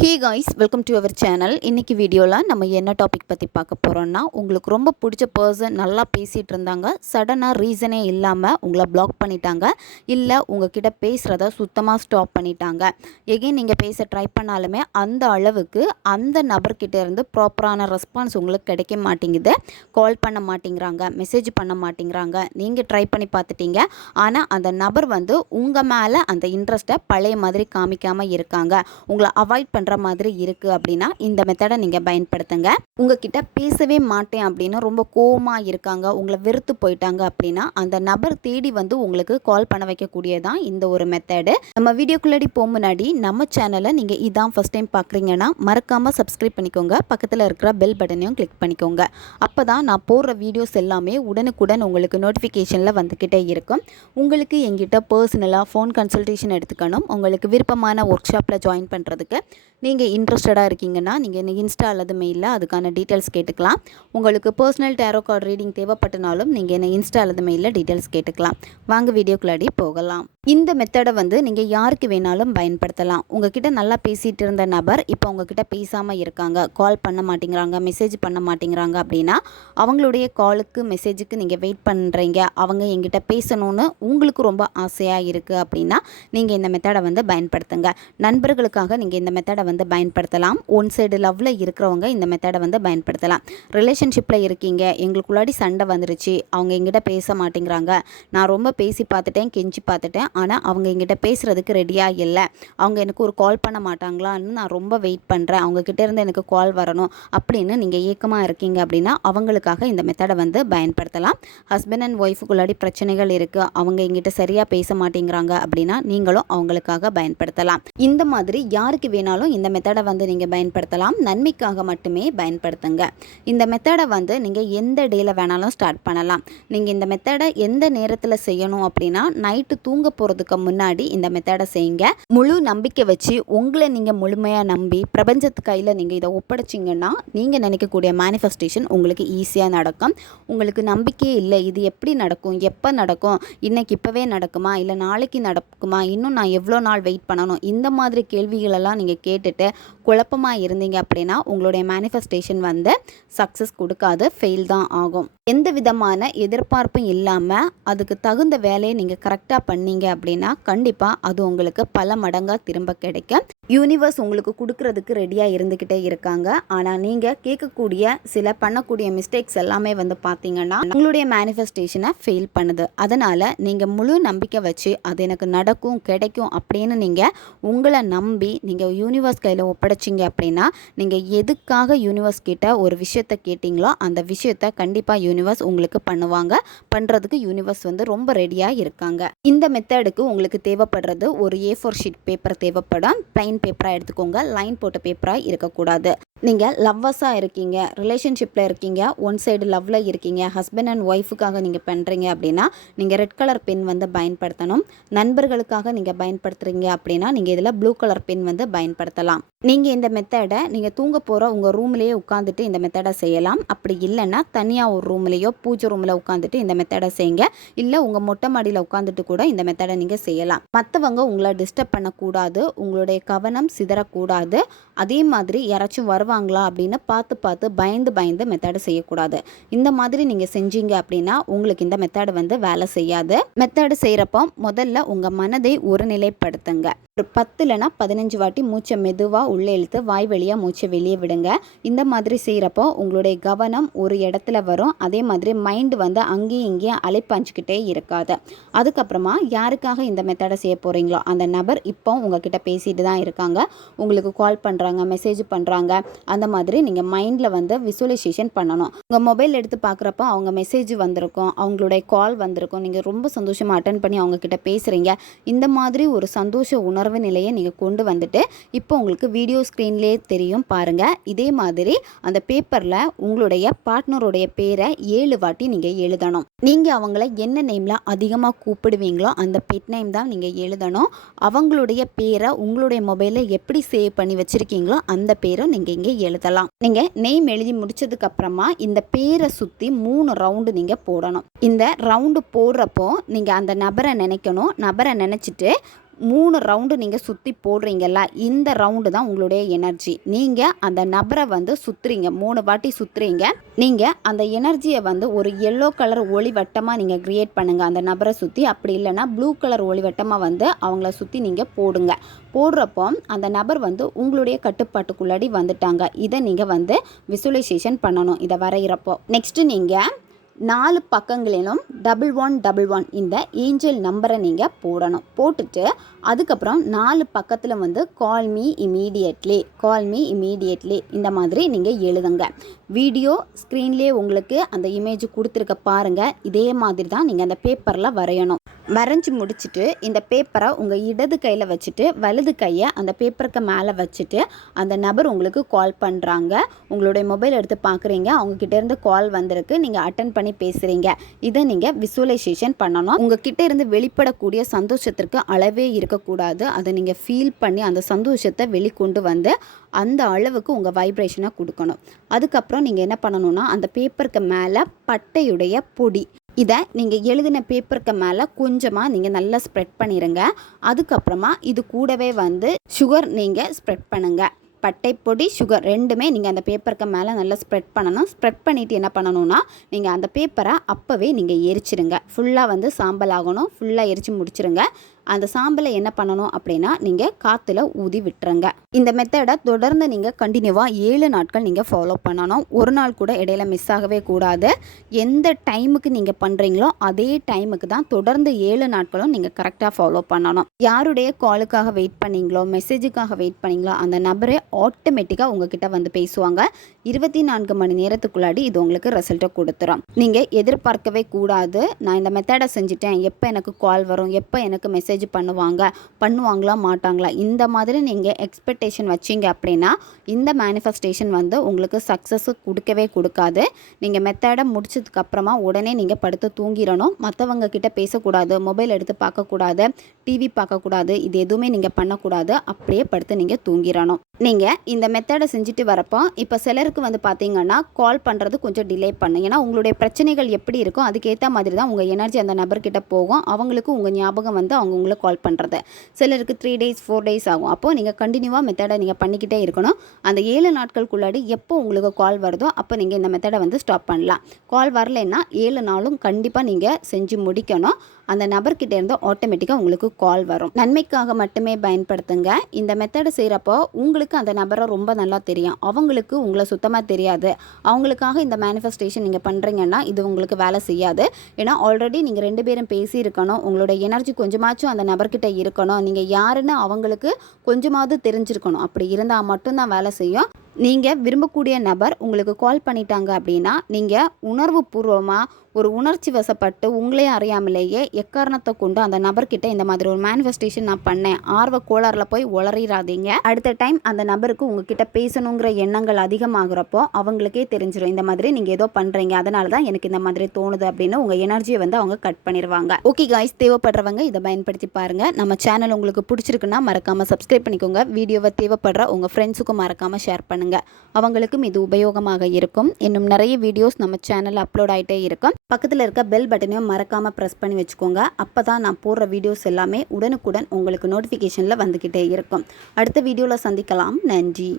Hey guys, welcome to our channel. இன்றைக்கி வீடியோவில் நம்ம என்ன டாபிக் பற்றி பார்க்க போகிறோன்னா, உங்களுக்கு ரொம்ப பிடிச்ச பர்சன் நல்லா பேசிகிட்டு இருந்தாங்க, சடனாக ரீசனே இல்லாமல் உங்களை பிளாக் பண்ணிட்டாங்க, இல்லை உங்ககிட்ட பேசுகிறத சுத்தமாக ஸ்டாப் பண்ணிட்டாங்க. எகைன் நீங்கள் பேச ட்ரை பண்ணாலுமே அந்த அளவுக்கு அந்த நபர்கிட்ட இருந்து ப்ராப்பரான ரெஸ்பான்ஸ் உங்களுக்கு கிடைக்க மாட்டேங்குது. கால் பண்ண மாட்டேங்கிறாங்க, மெசேஜ் பண்ண மாட்டேங்கிறாங்க. நீங்கள் ட்ரை பண்ணி பார்த்துட்டீங்க, ஆனால் அந்த நபர் உங்கள் மேலே அந்த இன்ட்ரெஸ்ட்டை பழைய மாதிரி காமிக்காமல் இருக்காங்க. உங்களை அவாய்ட் பண்ணுற மாதிரி இருக்குது அப்படின்னா இந்த மெத்தடை நீங்கள் பயன்படுத்துங்க. உங்ககிட்ட பேசவே மாட்டேன் அப்படின்னு ரொம்ப கோவமாக இருக்காங்க, உங்களை வெறுத்து போயிட்டாங்க அப்படின்னா அந்த நபர் தேடி உங்களுக்கு கால் பண்ண வைக்கக்கூடியதான் இந்த ஒரு மெத்தடு. நம்ம வீடியோக்குள்ளாடி போக முன்னாடி நம்ம சேனலை நீங்கள் இதான் ஃபஸ்ட் டைம் பார்க்குறீங்கன்னா மறக்காமல் சப்ஸ்கிரைப் பண்ணிக்கோங்க, பக்கத்தில் இருக்கிற பெல் பட்டனையும் கிளிக் பண்ணிக்கோங்க. அப்போ தான் நான் போடுற வீடியோஸ் எல்லாமே உடனுக்குடன் உங்களுக்கு நோட்டிஃபிகேஷனில் வந்துக்கிட்டே இருக்கும். உங்களுக்கு எங்கிட்ட பர்சனலாக ஃபோன் கன்சல்டேஷன் எடுத்துக்கணும், உங்களுக்கு விருப்பமான ஒர்க் ஷாப்பில் ஜாயின் பண்ணுறதுக்கு நீங்கள் இன்ட்ரெஸ்டடாக இருக்கீங்கன்னா நீங்கள் இன்ஸ்டா அல்லது மெயிலில் அதுக்கான டீட்டெயில்ஸ் கேட்டுக்கலாம். உங்களுக்கு பர்சனல் டேரோ கார்டு ரீடிங் தேவைப்பட்டனாலும் நீங்கள் என்ன இன்ஸ்டா அல்லது மெயிலில் டீட்டெயில்ஸ் கேட்டுக்கலாம். வாங்க வீடியோக்குள்ளாடி போகலாம். இந்த மெத்தடை நீங்கள் யாருக்கு வேணாலும் பயன்படுத்தலாம். உங்ககிட்ட நல்லா பேசிகிட்டு இருந்த நபர் இப்போ உங்ககிட்ட பேசாமல் இருக்காங்க, கால் பண்ண மாட்டேங்கிறாங்க, மெசேஜ் பண்ண மாட்டேங்கிறாங்க அப்படின்னா அவங்களுடைய காலுக்கு மெசேஜுக்கு நீங்கள் வெயிட் பண்ணுறீங்க. அவங்க எங்கிட்ட பேசணும்னு உங்களுக்கு ரொம்ப ஆசையாக இருக்குது அப்படின்னா நீங்கள் இந்த மெத்தடை பயன்படுத்துங்க. நண்பர்களுக்காக நீங்கள் இந்த மெத்தடை பயன்படுத்தலாம். ஒன் சைடு லவ்வில் இருக்கிறவங்க இந்த மெத்தடை பயன்படுத்தலாம். ரிலேஷன்ஷிப்பில் இருக்கீங்க, எங்களுக்குள்ளாடி சண்டை வந்துருச்சு, அவங்க எங்கிட்ட பேச மாட்டேங்கிறாங்க, நான் ரொம்ப பேசி பார்த்துட்டேன், கெஞ்சி பார்த்துட்டேன், ஆனால் அவங்க எங்கிட்ட பேசுகிறதுக்கு ரெடியாக இல்லை, அவங்க எனக்கு ஒரு கால் பண்ண மாட்டாங்களான்னு நான் ரொம்ப வெயிட் பண்ணுறேன், அவங்கக்கிட்ட இருந்து எனக்கு கால் வரணும் அப்படின்னு நீங்கள் ஏக்கமாக இருக்கீங்க அப்படின்னா அவங்களுக்காக இந்த மெத்தடை பயன்படுத்தலாம். ஹஸ்பண்ட் அண்ட் ஒய்ஃபுக்குள்ளாடி பிரச்சனைகள் இருக்குது, அவங்க எங்கிட்ட சரியாக பேச மாட்டேங்கிறாங்க அப்படின்னா நீங்களும் அவங்களுக்காக பயன்படுத்தலாம். இந்த மாதிரி யாருக்கு வேணாலும் இந்த மெத்தடை நீங்கள் பயன்படுத்தலாம். நன்மைக்காக மட்டுமே பயன்படுத்துங்க. இந்த மெத்தடை நீங்கள் எந்த டேயில் வேணாலும் ஸ்டார்ட் பண்ணலாம். நீங்கள் இந்த மெத்தடை எந்த நேரத்தில் செய்யணும் அப்படின்னா நைட்டு தூங்க போகிறதுக்கு முன்னாடி இந்த மெத்தடை செய்யுங்க. முழு நம்பிக்கை வச்சு உங்களை நீங்கள் முழுமையாக நம்பி பிரபஞ்சத்து கையில் நீங்கள் இதை ஒப்படைச்சிங்கன்னா நீங்கள் நினைக்கக்கூடிய மேனிஃபெஸ்டேஷன் உங்களுக்கு ஈஸியாக நடக்கும். உங்களுக்கு நம்பிக்கையே இல்லை, இது எப்படி நடக்கும், எப்போ நடக்கும், இன்னைக்கு இப்போவே நடக்குமா, இல்லை நாளைக்கு நடக்குமா, இன்னும் நான் எவ்வளோ நாள் வெயிட் பண்ணணும், இந்த மாதிரி கேள்விகளெல்லாம் நீங்கள் கேட்டுட்டு குழப்பமாக இருந்தீங்க அப்படின்னா உங்களுடைய மேனிஃபெஸ்டேஷன் சக்ஸஸ் கொடுக்காது, ஃபெயில் தான் ஆகும். எந்த விதமான எதிர்பார்ப்பும் இல்லாமல் அதுக்கு தகுந்த வேலையை நீங்கள் கரெக்டாக பண்ணீங்க அப்படின்னா கண்டிப்பாக அது உங்களுக்கு பல மடங்காக திரும்ப கிடைக்கும். யூனிவர்ஸ் உங்களுக்கு கொடுக்கறதுக்கு ரெடியாக இருந்துக்கிட்டே இருக்காங்க. ஆனால் நீங்கள் கேட்கக்கூடிய சில பண்ணக்கூடிய மிஸ்டேக்ஸ் எல்லாமே பார்த்தீங்கன்னா உங்களுடைய மேனிஃபெஸ்டேஷனை ஃபெயில் பண்ணுது. அதனால் நீங்கள் முழு நம்பிக்கை வச்சு அது எனக்கு நடக்கும், கிடைக்கும் அப்படின்னு நீங்கள் உங்களை நம்பி நீங்கள் யூனிவர்ஸ் கையில் ஒப்படைச்சிங்க அப்படின்னா நீங்கள் எதுக்காக யூனிவர்ஸ் கிட்ட ஒரு விஷயத்தை கேட்டிங்களோ அந்த விஷயத்தை கண்டிப்பாக யூனிவர்ஸ் உங்களுக்கு பண்ணுறதுக்கு யூனிவர்ஸ் ரொம்ப ரெடியாக இருக்காங்க. இந்த மெத்தடுக்கு உங்களுக்கு தேவைப்படுறது ஒரு A4 ஷீட் பேப்பர் தேவைப்படும். பிளைன் பேப்பராக எடுத்துக்கோங்க, லைன் போட்ட பேப்பராக இருக்கக்கூடாது. நீங்கள் லவ்வர்ஸாக இருக்கீங்க, ரிலேஷன்ஷிப்பில் இருக்கீங்க, ஒன் சைடு லவ்வில் இருக்கீங்க, ஹஸ்பண்ட் அண்ட் ஒய்ஃபுக்காக நீங்கள் பண்ணுறீங்க அப்படின்னா நீங்கள் ரெட் கலர் பென் பயன்படுத்தணும். நண்பர்களுக்காக நீங்கள் பயன்படுத்துகிறீங்க அப்படின்னா நீங்கள் இதில் ப்ளூ கலர் பென் பயன்படுத்தலாம். நீங்கள் இந்த மெத்தடை நீங்கள் தூங்க போகிற உங்கள் ரூம்லேயே உட்காந்துட்டு இந்த மெத்தடை செய்யலாம். அப்படி இல்லைன்னா தனியாக ஒரு ரூம்லேயோ பூஜை ரூமில் உட்காந்துட்டு இந்த மெத்தடை செய்யுங்க. இல்லை உங்கள் மொட்டை மாடியில் உட்காந்துட்டு கூட இந்த மெத்தடை நீங்கள் செய்யலாம். மற்றவங்க உங்களை டிஸ்டர்ப் பண்ணக்கூடாது, உங்களுடைய கவனம் சிதறக்கூடாது. அதே மாதிரி யாராச்சும் வருவாங்களா அப்படின்னு பார்த்து பயந்து மெத்தடை செய்யக்கூடாது. இந்த மாதிரி நீங்கள் செஞ்சீங்க அப்படின்னா உங்களுக்கு இந்த மெத்தடை வேலை செய்யாது. மெத்தடு செய்கிறப்போ முதல்ல உங்கள் மனதை ஒருநிலைப்படுத்துங்க. ஒரு 10 இல்லைனா 15 வாட்டி மூச்சை மெதுவாக உள்ளே இழுத்து வாய் வழியாக மூச்சை வெளியே விடுங்க. இந்த மாதிரி செய்கிறப்போ உங்களுடைய கவனம் ஒரு இடத்துல வரும். அதே மாதிரி மைண்டு அங்கேயும் இங்கேயும் அலைப்பாஞ்சிக்கிட்டே இருக்காது. அதுக்கப்புறமா யாருக்காக இந்த மெத்தடை செய்ய போகிறீங்களோ அந்த நபர் இப்போ உங்ககிட்ட பேசிட்டு தான் இருக்காங்க, உங்களுக்கு கால் பண்ணுறாங்க, மெசேஜ் பண்ணுறாங்க. அந்த மாதிரி நீங்கள் மைண்டில் விசுவலைசேஷன் பண்ணணும். உங்கள் மொபைல் எடுத்து பார்க்குறப்போ அவங்க மெசேஜ் வந்திருக்கும், அவங்களுடைய கால் வந்திருக்கும், நீங்கள் ரொம்ப சந்தோஷமாக அட்டன் பண்ணி அவங்கக்கிட்ட பேசுகிறீங்க. இந்த மாதிரி ஒரு சந்தோஷ உணர்வு நிலையை நீங்கள் கொண்டு வந்துட்டு இப்போ உங்களுக்கு வீடியோ ஸ்க்ரீன்லேயே தெரியும் பாருங்கள். இதே மாதிரி அந்த பேப்பரில் உங்களுடைய பார்ட்னருடைய பேரை 7 வாட்டி நீங்கள் எழுதணும். நீங்கள் அவங்கள என்ன நேமில் அதிகமாக கூப்பிடுவீங்களோ அந்த பெட் நேம் தான் நீங்கள் எழுதணும். அவங்களுடைய பேரை உங்களுடைய மொபைலில் எப்படி சேவ் பண்ணி வச்சுருக்கீங்களோ அந்த பேரை நீங்கள் இங்கே எழுதலாம். நீங்கள் நேம் எழுதி முடிச்சதுக்கு அப்புறமா இந்த பேரை சுற்றி 3 ரவுண்டு நீங்கள் போடணும். இந்த ரவுண்டு போடுறப்போ நீங்கள் அந்த நபரை நினைக்கணும். நபரை நினச்சிட்டு 3 ரவுண்டு நீங்கள் சுற்றி போடுறீங்கல்ல, இந்த ரவுண்டு தான் உங்களுடைய எனர்ஜி. நீங்கள் அந்த நபரை வந்து சுற்றுறீங்க, 3 வாட்டி சுற்றுறீங்க. நீங்கள் அந்த எனர்ஜியை வந்து ஒரு எல்லோ கலர் ஒளிவட்டமாக நீங்கள் க்ரியேட் பண்ணுங்கள் அந்த நபரை சுற்றி. அப்படி இல்லைன்னா ப்ளூ கலர் ஒளிவட்டமாக வந்து அவங்கள சுற்றி நீங்கள் போடுங்க. போடுறப்போ அந்த நபர் வந்து உங்களுடைய கட்டுப்பாட்டுக்குள்ளாடி வந்துட்டாங்க. இதை நீங்கள் வந்து விசுவலைசேஷன் பண்ணணும் இதை வரைகிறப்போ. நெக்ஸ்ட்டு நீங்கள் 4 பக்கங்களிலும் 1111 இந்த ஏஞ்சல் நம்பரை நீங்கள் போடணும். போட்டுட்டு அதுக்கப்புறம் 4 பக்கத்தில் வந்து கால் மீ இமீடியட்லி இந்த மாதிரி நீங்கள் எழுதுங்க. வீடியோ ஸ்க்ரீன்லேயே உங்களுக்கு அந்த இமேஜ் கொடுத்துருக்க பாருங்கள். இதே மாதிரி தான் நீங்கள் அந்த பேப்பரில் வரையணும். வரைஞ்சி முடிச்சுட்டு இந்த பேப்பரை உங்கள் இடது கையில் வச்சுட்டு வலது கையை அந்த பேப்பருக்கு மேலே வச்சுட்டு அந்த நபர் உங்களுக்கு கால் பண்ணுறாங்க. உங்களுடைய மொபைல் எடுத்து பார்க்குறீங்க, அவங்கக்கிட்டேருந்து கால் வந்திருக்கு, நீங்கள் அட்டன் பண்ணி பேசுகிறீங்க. இதை நீங்கள் விசுவலைசேஷன் பண்ணணும். உங்ககிட்ட இருந்து வெளிப்படக்கூடிய சந்தோஷத்திற்கு அளவே இருக்கக்கூடாது. அதை நீங்கள் ஃபீல் பண்ணி அந்த சந்தோஷத்தை வெளிக்கொண்டு வந்து அந்த அளவுக்கு உங்கள் வைப்ரேஷனை கொடுக்கணும். அதுக்கப்புறம் நீங்கள் என்ன பண்ணணும்னா அந்த பேப்பருக்கு மேலே பட்டையுடைய பொடி இதை நீங்கள் எழுதின பேப்பருக்கு மேலே கொஞ்சமாக நீங்கள் நல்லா ஸ்ப்ரெட் பண்ணிடுங்க. அதுக்கப்புறமா இது கூடவே வந்து சுகர் நீங்கள் ஸ்ப்ரெட் பண்ணுங்கள். பட்டைப்பொடி சுகர் ரெண்டுமே நீங்கள் அந்த பேப்பருக்கு மேலே நல்லா ஸ்ப்ரெட் பண்ணணும். ஸ்ப்ரெட் பண்ணிவிட்டு என்ன பண்ணணும்னா நீங்கள் அந்த பேப்பரை அப்போவே நீங்கள் எரிச்சிடுங்க. ஃபுல்லாக வந்து சாம்பல் ஆகணும். ஃபுல்லாக எரித்து முடிச்சிருங்க. அந்த சாம்பலை என்ன பண்ணணும் அப்படின்னா நீங்கள் காற்றுல ஊதி விட்டுருங்க. இந்த மெத்தடை தொடர்ந்து நீங்கள் கண்டினியூவாக 7 நாட்கள் நீங்கள் ஃபாலோ பண்ணணும். ஒரு நாள் கூட இடையில மிஸ் ஆகவே கூடாது. எந்த டைமுக்கு நீங்கள் பண்ணுறீங்களோ அதே டைமுக்கு தான் தொடர்ந்து 7 நாட்களும் நீங்கள் கரெக்டாக ஃபாலோ பண்ணணும். யாருடைய காலுக்காக வெயிட் பண்ணீங்களோ மெசேஜுக்காக வெயிட் பண்ணீங்களோ அந்த நபரே ஆட்டோமேட்டிக்காக உங்ககிட்ட வந்து பேசுவாங்க. 24 மணி நேரத்துக்குள்ளாடி இது உங்களுக்கு ரிசல்ட்டை கொடுத்துரும். நீங்கள் எதிர்பார்க்கவே கூடாது, நான் இந்த மெத்தடை செஞ்சுட்டேன், எப்போ எனக்கு கால் வரும், எப்போ எனக்கு மெசேஜ் பண்ணுவாங்களா மாட்டாங்களா, இந்த மாதிரி நீங்கள் எக்ஸ்பெக்டேஷன் வச்சிங்க அப்படின்னா இந்த மேனிஃபெஸ்டேஷன் வந்து உங்களுக்கு சக்ஸஸ் கொடுக்கவே கொடுக்காது. நீங்கள் மெத்தடை முடிச்சதுக்கப்புறமா உடனே நீங்கள் படுத்து தூங்கிடணும். மற்றவங்க கிட்ட பேசக்கூடாது, மொபைல் எடுத்து பார்க்கக்கூடாது, டிவி பார்க்கக்கூடாது, இது எதுவுமே நீங்கள் பண்ணக்கூடாது. அப்படியே படுத்து நீங்கள் தூங்கிடணும். நீங்கள் இந்த மெத்தடை செஞ்சுட்டு வரப்போ இப்போ சிலருக்கு வந்து பார்த்தீங்கன்னா கால் பண்ணுறது கொஞ்சம் டிலே பண்ணும். ஏன்னா உங்களுடைய பிரச்சனைகள் எப்படி இருக்கோ அதுக்கேற்ற மாதிரி தான் உங்கள் எனர்ஜி அந்த நபர்கிட்ட போகும். அவங்களுக்கு உங்கள் ஞாபகம் வந்து அவங்க உங்களுக்கு கால் பண்ணுறது. சிலருக்கு 3 days 4 days ஆகும். அப்போது நீங்கள் கண்டினியூவாக மெத்தடை நீங்கள் பண்ணிக்கிட்டே இருக்கணும். அந்த 7 நாட்களுக்குள்ளாடி எப்போ உங்களுக்கு கால் வருதோ அப்போ நீங்கள் இந்த மெத்தடை வந்து ஸ்டாப் பண்ணலாம். கால் வரலைன்னா 7 நாளும் கண்டிப்பாக நீங்கள் செஞ்சு முடிக்கணும். அந்த நபர்கிட்ட இருந்து ஆட்டோமேட்டிக்காக உங்களுக்கு கால் வரும். நன்மைக்காக மட்டுமே பயன்படுத்துங்க. இந்த மெத்தடை செய்கிறப்போ உங்களுக்கு அந்த நபரை ரொம்ப நல்லா தெரியும், அவங்களுக்கு உங்களை சுத்தமாக தெரியாது. அவங்களுக்காக இந்த மேனிஃபெஸ்டேஷன் நீங்கள் பண்ணுறீங்கன்னா இது உங்களுக்கு வேலை செய்யாது. ஏன்னா ஆல்ரெடி நீங்கள் 2 பேரும் பேசியிருக்கணும். உங்களோட எனர்ஜி கொஞ்சமாச்சும் அந்த நபர்கிட்ட இருக்கணும். நீங்கள் யாருன்னு அவங்களுக்கு கொஞ்சமாவது தெரிஞ்சிருக்கணும். அப்படி இருந்தால் மட்டும்தான் வேலை செய்யும். நீங்கள் விரும்பக்கூடிய நபர் உங்களுக்கு கால் பண்ணிட்டாங்க அப்படின்னா நீங்கள் உணர்வு பூர்வமாக ஒரு உணர்ச்சி வசப்பட்டு உங்களே அறியாமலேயே எக்காரணத்தை கொண்டு அந்த நபர்கிட்ட இந்த மாதிரி ஒரு மேனிஃபெஸ்டேஷன் நான் பண்ணேன், ஆர்வ கோளாறில் போய் உளறிடாதீங்க. அடுத்த டைம் அந்த நபருக்கு உங்ககிட்ட பேசணுங்கிற எண்ணங்கள் அதிகமாகிறப்போ அவங்களுக்கே தெரிஞ்சிடும் இந்த மாதிரி நீங்கள் ஏதோ பண்ணுறீங்க, அதனால தான் எனக்கு இந்த மாதிரி தோணுது அப்படின்னு உங்கள் எனர்ஜியை வந்து அவங்க கட் பண்ணிடுவாங்க. ஓகே காய்ஸ், தேவைப்படுறவங்க இதை பயன்படுத்தி பாருங்கள். நம்ம சேனல் உங்களுக்கு பிடிச்சிருக்குன்னா மறக்காமல் சப்ஸ்கிரைப் பண்ணிக்கோங்க. வீடியோவை தேவைப்படுற உங்கள் ஃப்ரெண்ட்ஸுக்கும் மறக்காமல் ஷேர் பண்ணுங்கள். அவங்களுக்கும் இது உபயோகமாக இருக்கும். இன்னும் நிறைய வீடியோஸ் நம்ம சேனலில் அப்லோட் ஆகிட்டே இருக்கும். பக்கத்தில் இருக்க பெல் பட்டனையும் மறக்காமல் ப்ரெஸ் பண்ணி வச்சுக்கோங்க. அப்போ தான் நான் போடுற வீடியோஸ் எல்லாமே உடனுக்குடன் உங்களுக்கு நோட்டிஃபிகேஷனில் வந்துக்கிட்டே இருக்கும். அடுத்த வீடியோவில் சந்திக்கலாம். நன்றி.